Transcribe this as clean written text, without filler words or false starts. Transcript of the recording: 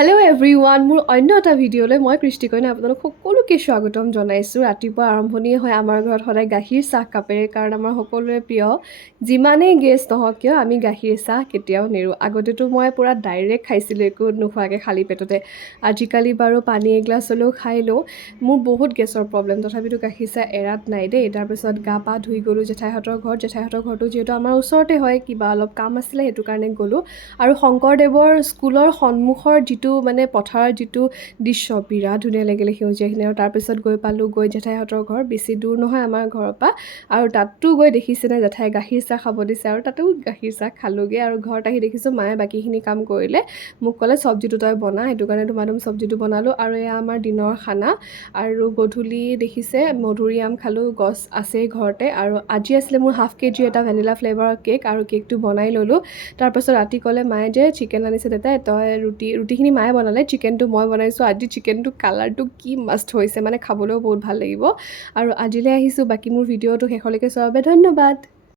Hello' everyone, মোৰ অন্য এটা ভিডিঅ'লৈ মই কৃষ্টিকৈনা আপোনালোক সকলোকে স্বাগতম জনাইছোঁ। ৰাতিপুৱা আৰম্ভণি হয় আমাৰ ঘৰত সদায় গাখীৰ চাহ কাপেৰে, কাৰণ আমাৰ সকলোৰে প্ৰিয়। যিমানেই গেষ্ট নহওক কিয় আমি গাখীৰ চাহ কেতিয়াও নেৰোঁ। আগতেতো মই পূৰা ডাইৰেক্ট খাইছিলোঁ একো নোখোৱাকৈ খালী পেটতে। আজিকালি বাৰু পানী এগিলাছ হ'লেও খাই লওঁ। মোৰ বহুত গেছৰ প্ৰব্লেম, তথাপিতো গাখীৰ চাহ এৰাত নাই দেই। তাৰপিছত গা পা ধুই গ'লোঁ জেঠাইহঁতৰ ঘৰত। জেঠাইহঁতৰ ঘৰটো যিহেতু আমাৰ ওচৰতে হয়, কিবা অলপ কাম আছিলে সেইটো কাৰণে গ'লোঁ। আৰু শংকৰদেৱৰ স্কুলৰ সন্মুখৰ যিটো মানে পথাৰৰ যিটো দৃশ্য বিৰাট ধুনীয়া লাগিলে সেউজীয়াখিনি। আৰু তাৰপিছত গৈ জেঠাইহঁতৰ ঘৰ, বেছি দূৰ নহয় আমাৰ ঘৰৰ পৰা। আৰু তাতো গৈ দেখিছেনে জেঠাই গাখীৰ চাহ খাব দিছে, আৰু তাতো গাখীৰ চাহ খালোঁগৈ। আৰু ঘৰত আহি দেখিছোঁ মায়ে বাকীখিনি কাম কৰিলে, মোক ক'লে চব্জিটো তই বনা, সেইটো কাৰণে ধুমাধুম চব্জিটো বনালোঁ। আৰু এয়া আমাৰ দিনৰ খানা। আৰু গধূলি দেখিছে মধুৰিআম খালোঁ, গছ আছেই ঘৰতে। আৰু আজি আছিলে মোৰ হাফ কেজি এটা ভেনিলা ফ্লেভাৰৰ কেক, আৰু কেকটো বনাই ল'লোঁ। তাৰপাছত ৰাতি ক'লে মায়ে যে চিকেন আনিছে দেউতাই, তই ৰুটিখিনি মায়ে বনালে, চিকেনটো মই বনাইছোঁ। আজি চিকেনটো কালাৰটো কি মাষ্ট হৈছে, মানে খাবলৈও বহুত ভাল লাগিব। আৰু আজিলৈ আহিছোঁ, বাকী মোৰ ভিডিঅ'টো শেষলৈকে চোৱাৰ বাবে ধন্যবাদ।